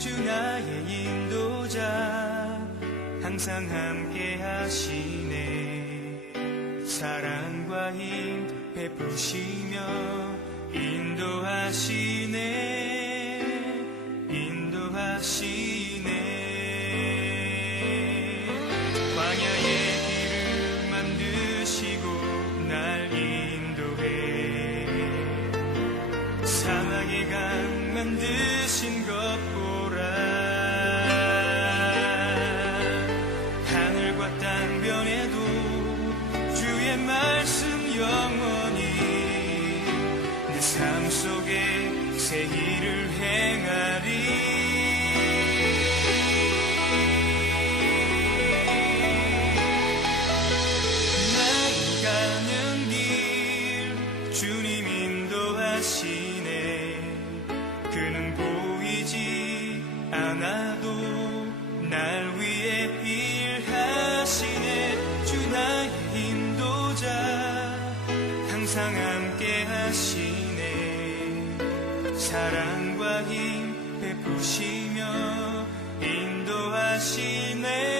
주 나의 인도자 항상 함께 하시네. 사랑과 힘 베푸시며 인도하시네 말씀 영원히 내 삶 속에 새 일을 행하 항상 함께 하시네. 사랑과 힘 베푸시며 인도하시네